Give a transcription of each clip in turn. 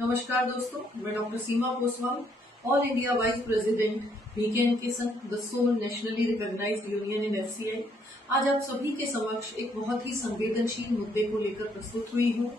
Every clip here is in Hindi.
नमस्कार दोस्तों, मैं doctor Seema Poswal, all India vice president BKN के संघ the sole nationally recognized union in FCI. आज आप सभी के समक्ष एक बहुत ही संवेदनशील मुद्दे को लेकर प्रस्तुत हुई हूँ।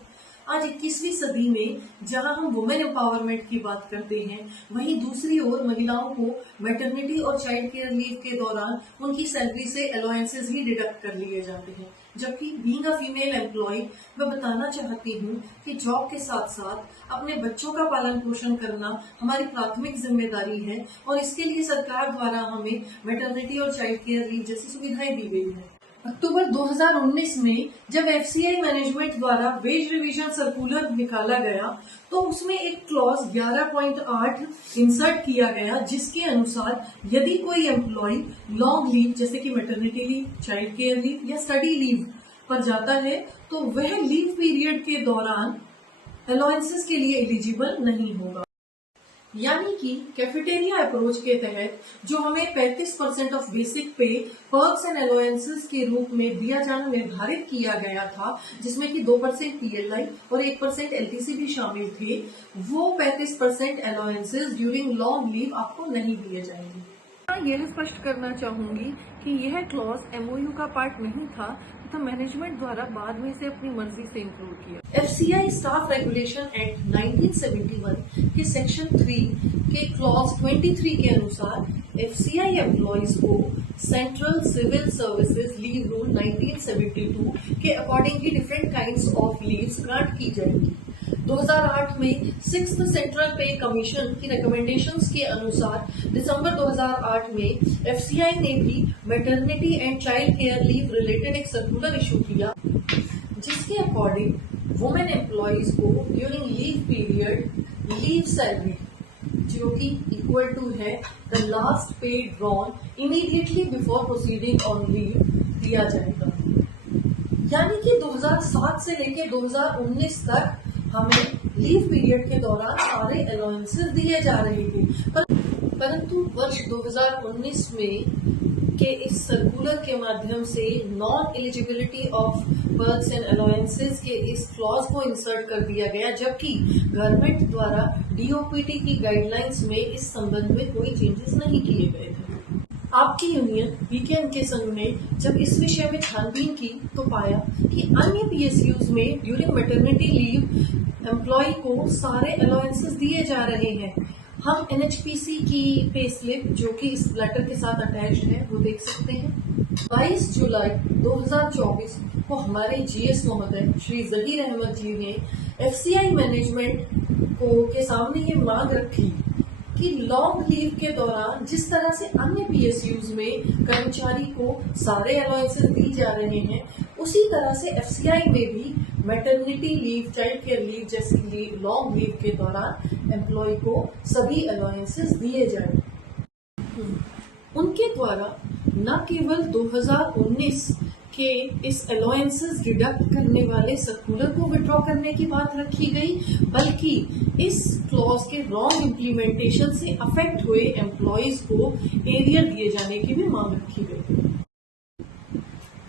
आज 21वीं सदी में जहां हम वुमेन एम्पावरमेंट की बात करते हैं, वहीं दूसरी ओर महिलाओं को मैटरनिटी और चाइल्ड केयर लीव के दौरान उनकी सैलरी से अलाउंसेस ही डिडक्ट कर लिए जाते हैं। जबकि बीइंग अ फीमेल एम्प्लॉय मैं बताना चाहती हूँ कि जॉब के साथ साथ अपने बच्चों का पालन पोषण करना हमारी प्राथमिक जिम्मेदारी है और इसके लिए सरकार द्वारा हमें मैटरनिटी और चाइल्ड केयर लीव जैसी सुविधाएं दी गई है। अक्टूबर 2019 में जब एफसीआई मैनेजमेंट द्वारा वेज रिवीजन सर्कुलर निकाला गया तो उसमें एक क्लॉज 11.8 इंसर्ट किया गया, जिसके अनुसार यदि कोई एम्प्लॉय लॉन्ग लीव जैसे कि maternity leave, child care leave या स्टडी लीव पर जाता है तो वह लीव पीरियड के दौरान अलाउंसेस के लिए एलिजिबल नहीं होगा। यानी कि कैफेटेरिया अप्रोच के तहत जो हमें 35% ऑफ बेसिक पे पर्क्स एंड अलाउंसेस के रूप में दिया जाना निर्धारित किया गया था, जिसमें कि 2% पीएलआई और 1% एलटीसी भी शामिल थे, वो 35% अलाउंसेस ड्यूरिंग लॉन्ग लीव आपको नहीं दिए जाएंगे। यह स्पष्ट करना चाहूंगी कि यह क्लॉज एमओयू का पार्ट नहीं था तथा मैनेजमेंट द्वारा बाद में से अपनी मर्जी से इंक्लूड किया। एफसीआई स्टाफ रेगुलेशन एक्ट 1971 के सेक्शन 3 के क्लॉज 23 के अनुसार एफसीआई एम्प्लॉयज को central civil services leave rule 1972 के accordingly different kinds of leaves grant की जाएंगी। 2008 में 6th सेंट्रल पे कमीशन की रिकमेंडेशंस के अनुसार दिसंबर 2008 में एफसीआई ने भी maternity and child care leave related एक सर्कुलर इशू किया, जिसके अकॉर्डिंग वुमेन एम्प्लॉयज को during leave period leave salary जो कि इक्वल टू है द लास्ट पे drawn immediately before proceeding on leave दिया जाएगा। यानी कि 2007 से लेकर 2019 तक हमें लीव पीरियड के दौरान सारे अलाउंसेस दिए जा रहे थे, परंतु वर्ष 2019 में के इस सर्कुलर के माध्यम से non eligibility of perks and allowances के इस क्लॉज को इंसर्ट कर दिया गया, जबकि गवर्नमेंट द्वारा डीओपीटी की गाइडलाइंस में इस संबंध में कोई चेंजेस नहीं किए गए थे। आपकी यूनियन बीकेएन के संघ ने जब इस विषय में छानबीन की तो पाया कि अन्य पीएसयूज में ड्यूरिंग मैटरनिटी लीव एम्प्लॉय को सारे अलाउंसेस दिए जा रहे हैं। हम एनएचपीसी की पे स्लिप जो कि इस लेटर के साथ अटैच्ड है वो देख सकते हैं। 22 जुलाई 2024 को हमारे जीएस महोदय श्री जहीर अहमद जी ने एफसीआई मैनेजमेंट के सामने ये मांग रखी कि लॉन्ग लीव के दौरान जिस तरह से अन्य पीएसयूज में कर्मचारी को सारे अलाउंसेस दी जा रहे हैं, उसी तरह से एफसीआई में भी maternity leave, child care leave जैसी लॉन्ग लीव के दौरान एम्प्लॉय को सभी अलाउंसेस दिए जाए। उनके द्वारा न केवल 2019 के इस अलाउंसेस डिडक्ट करने वाले सर्कुलर को विड्रॉ करने की बात रखी गई, बल्कि इस क्लॉज के रॉन्ग इम्प्लीमेंटेशन से अफेक्ट हुए एम्प्लॉयज को एरियर दिए जाने की भी मांग रखी गई।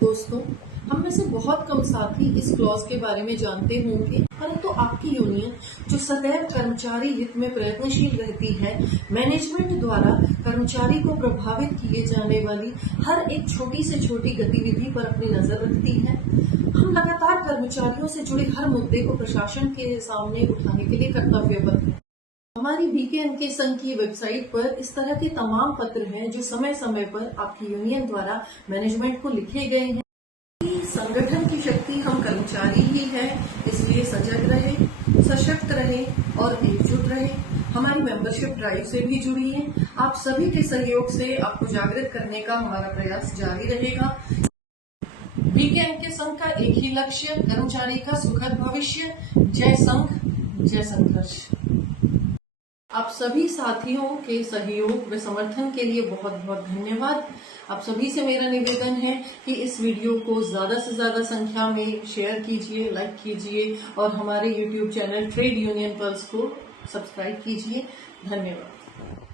दोस्तों, हम में से बहुत कम साथी इस क्लॉज के बारे में जानते होंगे, परंतु आपकी यूनियन जो सदैव कर्मचारी हित में प्रयत्नशील रहती है, मैनेजमेंट द्वारा कर्मचारी को प्रभावित किए जाने वाली हर एक छोटी से छोटी गतिविधि पर अपनी नजर रखती है। हम लगातार कर्मचारियों से जुड़े हर मुद्दे को प्रशासन के सामने उठाने के लिए कर्तव्यबद्ध हैं। हमारी बीकेएन के संघ की वेबसाइट पर इस तरह के तमाम पत्र हैं जो समय समय पर आपकी यूनियन द्वारा मैनेजमेंट को लिखे गए हैं। संगठन की शक्ति हम कर्मचारी ही है, इसलिए सजग रहे, सशक्त रहे और एकजुट रहे। हमारी मेंबरशिप ड्राइव से भी जुड़ी है। आप सभी के सहयोग से आपको जागृत करने का हमारा प्रयास जारी रहेगा। बीकेएन के संघ का एक ही लक्ष्य, कर्मचारी का सुखद भविष्य। जय संघ, जय संघर्ष। आप सभी साथियों के सहयोग व समर्थन के लिए बहुत बहुत धन्यवाद। आप सभी से मेरा निवेदन है कि इस वीडियो को ज्यादा से ज्यादा संख्या में शेयर कीजिए, लाइक कीजिए और हमारे YouTube channel trade union pulse को सब्सक्राइब कीजिए। धन्यवाद।